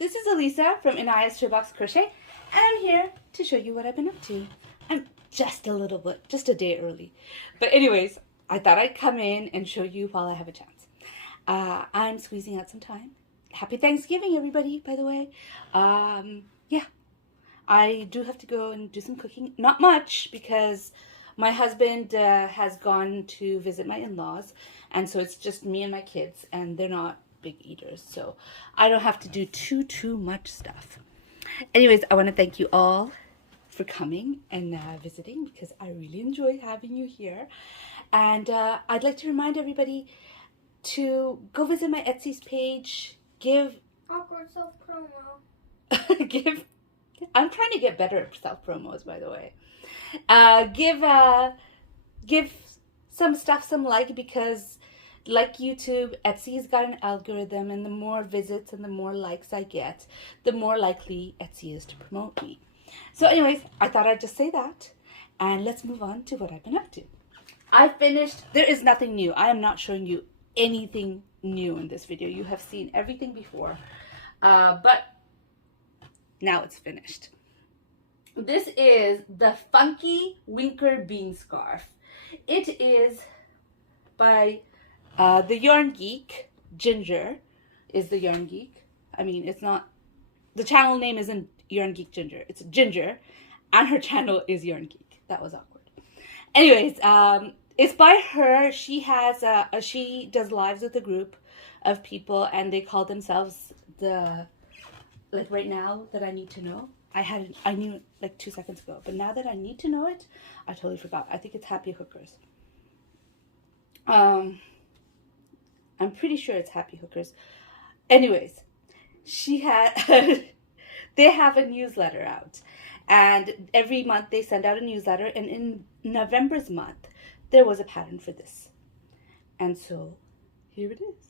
this is Elisa from Inaya's Toolbox Crochet, and I'm here to show you what I've been up to. I'm just a little bit, just a day early. But anyways, I thought I'd come in and show you while I have a chance. I'm squeezing out some time. Happy Thanksgiving, everybody, by the way. Yeah, I do have to go and do some cooking. Not much, because my husband has gone to visit my in-laws, and so it's just me and my kids, and they're not big eaters, so I don't have to do too much stuff. Anyways, I want to thank you all for coming and visiting, because I really enjoy having you here. And I'd like to remind everybody to go visit my Etsy's page. Give awkward self promo. I'm trying to get better at self promos, by the way. Give some stuff some like, because like YouTube, Etsy's got an algorithm, and the more visits and the more likes I get, the more likely Etsy is to promote me. So anyways, I thought I'd just say that, and let's move on to what I've been up to. I finished, there is nothing new. I am not showing you anything new in this video. You have seen everything before, but now it's finished. This is the Funky Winker Bean Scarf. It is by the Yarn Geek. Ginger is the Yarn Geek. I mean, it's not, the channel name isn't Yarn Geek Ginger. It's Ginger, and her channel is Yarn Geek. That was awkward. Anyways, it's by her. She has she does lives with a group of people, and they call themselves the, like right now that I need to know. I knew it like 2 seconds ago, but now that I need to know it, I totally forgot. I think it's Happy Hookers. I'm pretty sure it's Happy Hookers. Anyways, she had they have a newsletter out, and every month they send out a newsletter, and in November's month there was a pattern for this, and so here it is.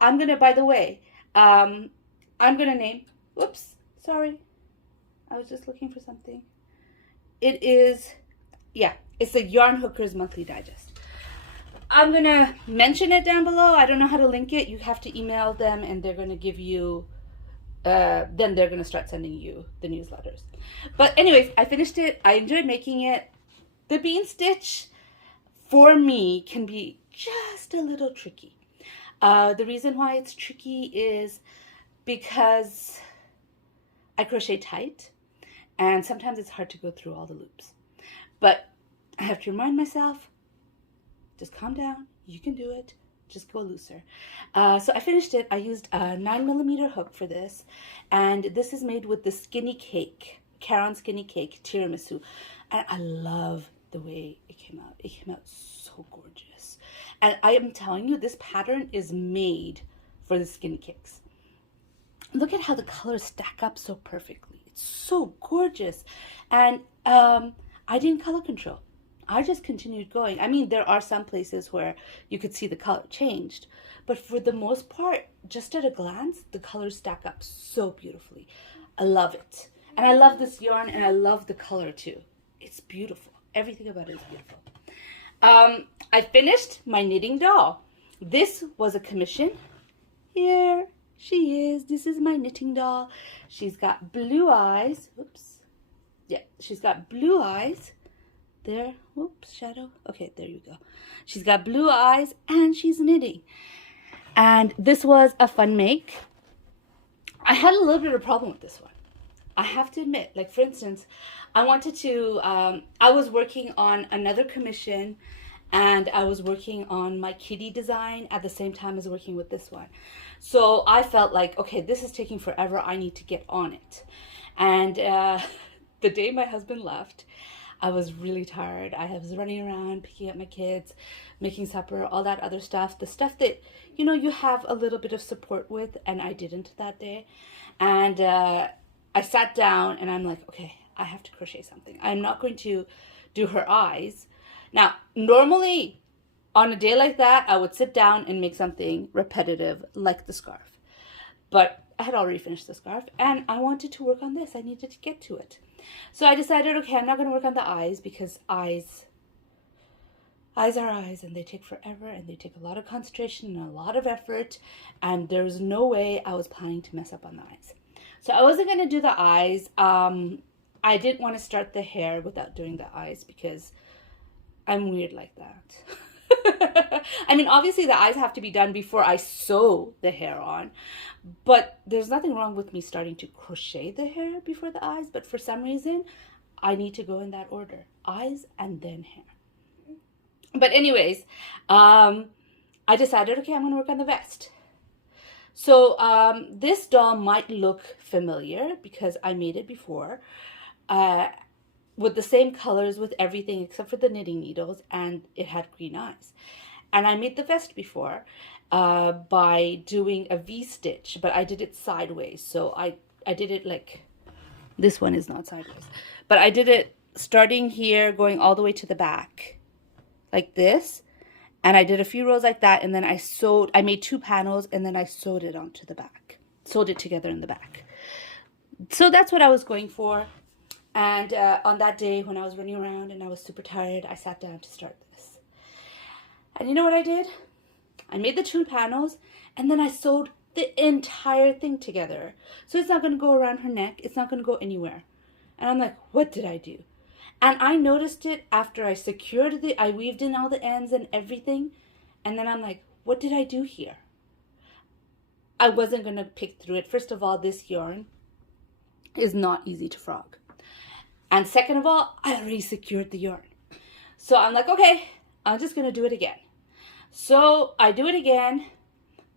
I'm gonna, by the way, I'm gonna name, whoops, sorry, I was just looking for something. It is, yeah, it's the Yarn Hookers Monthly Digest. I'm going to mention it down below. I don't know how to link it. You have to email them, and they're going to give you, then they're going to start sending you the newsletters. But anyways, I finished it. I enjoyed making it. The bean stitch, for me, can be just a little tricky. The reason why it's tricky is because I crochet tight, and sometimes it's hard to go through all the loops. But I have to remind myself, just calm down, you can do it, just go looser. So I finished it. I used a 9mm hook for this, and this is made with the Skinny Cake, Caron Skinny Cake Tiramisu, and I love the way it came out. It came out so gorgeous, and I am telling you, this pattern is made for the Skinny Cakes. Look at how the colors stack up so perfectly. It's so gorgeous. And I didn't color control. I just continued going. I mean, there are some places where you could see the color changed, but for the most part, just at a glance, the colors stack up so beautifully. I love it. And I love this yarn, and I love the color too. It's beautiful. Everything about it is beautiful. I finished my knitting doll. This was a commission. Here she is. This is my knitting doll. She's got blue eyes. Oops. Yeah, she's got blue eyes. There. Oops, shadow. Okay, there you go. She's got blue eyes, and she's knitting. And this was a fun make. I had a little bit of a problem with this one, I have to admit. Like, for instance, I wanted to, I was working on another commission, and I was working on my kitty design at the same time as working with this one. So I felt like, okay, this is taking forever. I need to get on it. And the day my husband left, I was really tired. I was running around, picking up my kids, making supper, all that other stuff. The stuff that, you know, you have a little bit of support with, and I didn't that day. And I sat down, and I'm like, okay, I have to crochet something. I'm not going to do her eyes. Now, normally, on a day like that, I would sit down and make something repetitive like the scarf. But I had already finished the scarf, and I wanted to work on this. I needed to get to it. So I decided, okay, I'm not going to work on the eyes, because eyes, eyes are eyes, and they take forever, and they take a lot of concentration and a lot of effort, and there's no way I was planning to mess up on the eyes. So I wasn't going to do the eyes. I didn't want to start the hair without doing the eyes because I'm weird like that. I mean, obviously the eyes have to be done before I sew the hair on, but there's nothing wrong with me starting to crochet the hair before the eyes, but for some reason, I need to go in that order. Eyes and then hair. But anyways, I decided, okay, I'm going to work on the vest. So this doll might look familiar because I made it before with the same colors, with everything except for the knitting needles, and it had green eyes. And I made the vest before by doing a V-stitch, but I did it sideways. So I did it like, this one is not sideways, but I did it starting here, going all the way to the back, like this. And I did a few rows like that, and then I made 2 panels, and then I sewed it onto the back. Sewed it together in the back. So that's what I was going for. And on that day when I was running around and I was super tired, I sat down to start this. And you know what I did? I made the 2 panels, and then I sewed the entire thing together. So it's not going to go around her neck. It's not going to go anywhere. And I'm like, what did I do? And I noticed it after I I weaved in all the ends and everything. And then I'm like, what did I do here? I wasn't going to pick through it. First of all, this yarn is not easy to frog. And second of all, I already secured the yarn. So I'm like, okay, I'm just going to do it again. So I do it again,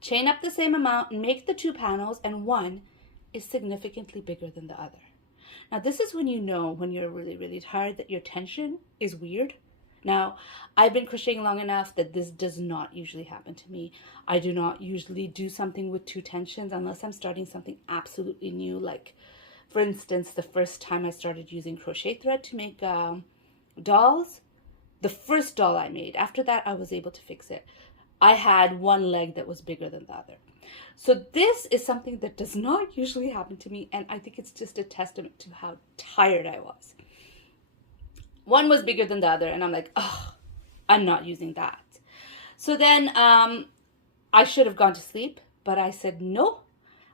chain up the same amount, and make the 2 panels, and one is significantly bigger than the other. Now, this is when you know when you're really, really tired that your tension is weird. Now, I've been crocheting long enough that this does not usually happen to me. I do not usually do something with 2 tensions unless I'm starting something absolutely new. Like, for instance, the first time I started using crochet thread to make dolls, the first doll I made, after that I was able to fix it. I had one leg that was bigger than the other. So this is something that does not usually happen to me, and I think it's just a testament to how tired I was. One was bigger than the other, and I'm like, oh, I'm not using that. So then I should have gone to sleep, but I said, no,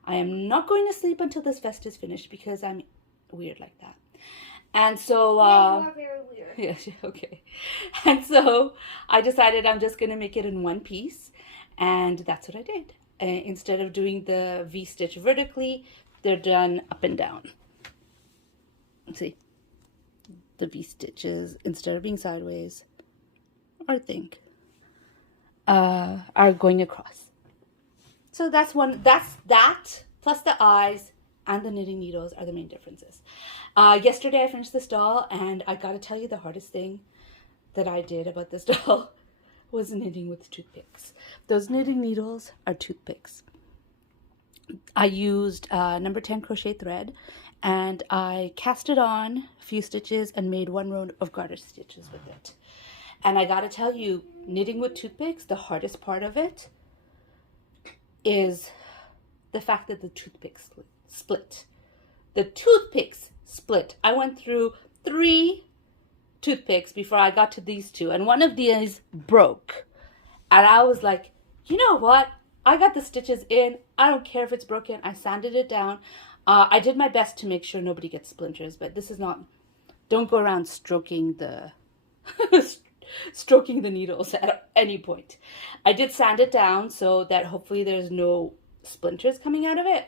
I am not going to sleep until this vest is finished because I'm weird like that. And so... yeah, you are very weird. Yeah, okay. And so I decided I'm just going to make it in one piece, and that's what I did. Instead of doing the V-stitch vertically, they're done up and down. Let's see. The V-stitches, instead of being sideways, or I think, are going across. So that's that, plus the eyes and the knitting needles are the main differences. Yesterday I finished this doll, and I gotta tell you, the hardest thing that I did about this doll was knitting with toothpicks. Those knitting needles are toothpicks. I used number 10 crochet thread, and I cast it on a few stitches and made 1 row of garter stitches with it. And I gotta tell you, knitting with toothpicks, the hardest part of it is the fact that the toothpicks split. The toothpicks split. I went through 3 toothpicks before I got to these 2, and one of these broke. And I was like, you know what? I got the stitches in. I don't care if it's broken. I sanded it down. I did my best to make sure nobody gets splinters, but this is not, don't go around stroking the stroking the needles at any point. I did sand it down so that hopefully there's no splinters coming out of it,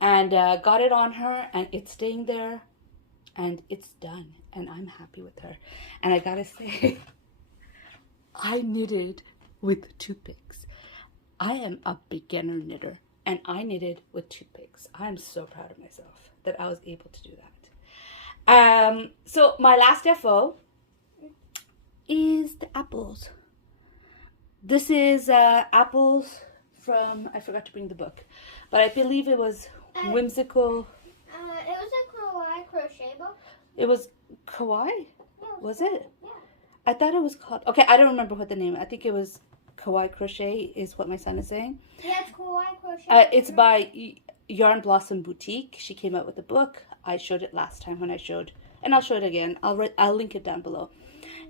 and got it on her, and it's staying there, and it's done, and I'm happy with her. And I gotta say, I knitted with toothpicks. I am a beginner knitter, and I knitted with toothpicks. I'm so proud of myself that I was able to do that. So my last FO is the apples. This is apples from, I forgot to bring the book, but I believe it was Whimsical. It was a kawaii crochet book. It was Kawaii? Yeah, Was it? Yeah. I thought it was called, okay, I don't remember what the name, I think it was Kawaii Crochet is what my son is saying. Yeah, it's kawaii crochet. It's by Yarn Blossom Boutique. She came out with a book. I showed it last time when I showed, and I'll show it again. I'll link it down below.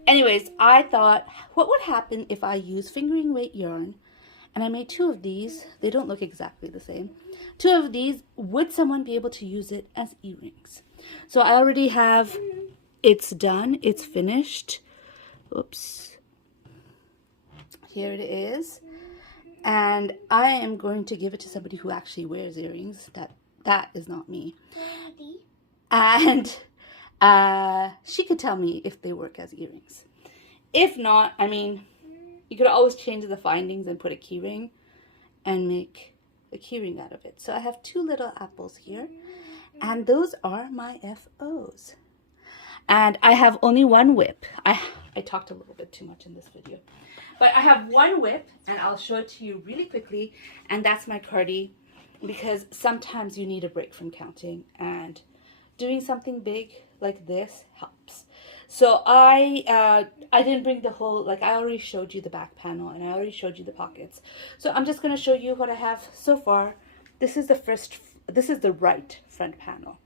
Anyways, I thought, what would happen if I use fingering weight yarn and I made 2 of these? They don't look exactly the same. 2 of these, would someone be able to use it as earrings? So I already have, it's done, it's finished. Oops. Here it is. And I am going to give it to somebody who actually wears earrings. That is not me. And she could tell me if they work as earrings. If not, I mean, you could always change the findings and put a key ring and make a key ring out of it. So I have 2 little apples here, and those are my FOs. And I have only 1 whip. I talked a little bit too much in this video. But I have 1 whip, and I'll show it to you really quickly. And that's my cardie, because sometimes you need a break from counting, and doing something big like this helps. So I didn't bring the whole, like I already showed you the back panel, and I already showed you the pockets. So I'm just going to show you what I have so far. This is the right front panel.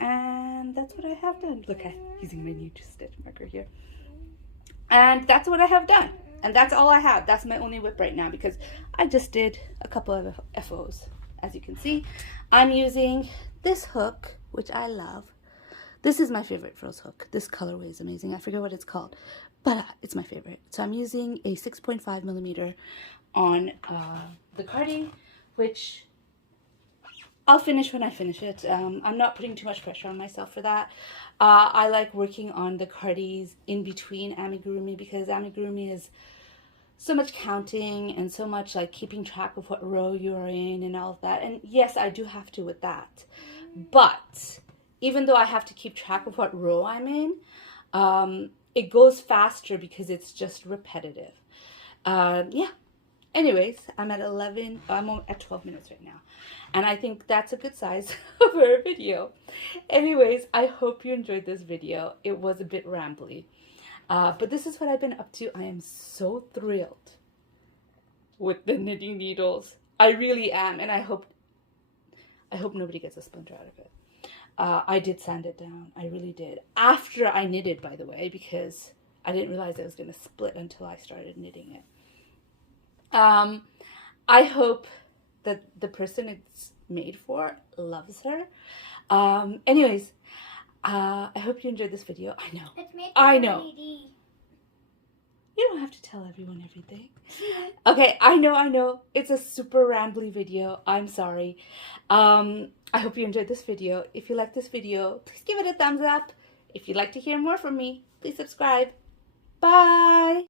And that's what I have done. Look, I'm using my new stitch marker here. And that's what I have done. And that's all I have. That's my only whip right now, because I just did a couple of FOs. As you can see, I'm using this hook, which I love. This is my favorite froze hook. This colorway is amazing. I forget what it's called, but it's my favorite. So I'm using a 6.5 millimeter on the cardie, which I'll finish when I finish it. I'm not putting too much pressure on myself for that. I like working on the cardies in between amigurumi, because amigurumi is so much counting and so much like keeping track of what row you are in and all of that. And yes, I do have to with that. But even though I have to keep track of what row I'm in, it goes faster because it's just repetitive. Yeah. Anyways, I'm at 12 minutes right now. And I think that's a good size for a video. Anyways, I hope you enjoyed this video. It was a bit rambly. But this is what I've been up to. I am so thrilled with the knitting needles. I really am. And I hope nobody gets a splinter out of it. I did sand it down. I really did. After I knitted, by the way, because I didn't realize it was going to split until I started knitting it. I hope that the person it's made for loves her. Anyways, I hope you enjoyed this video. I know. It's made I know. lady. You don't have to tell everyone everything. Okay, I know. It's a super rambly video. I'm sorry. I hope you enjoyed this video. If you like this video, please give it a thumbs up. If you'd like to hear more from me, please subscribe. Bye!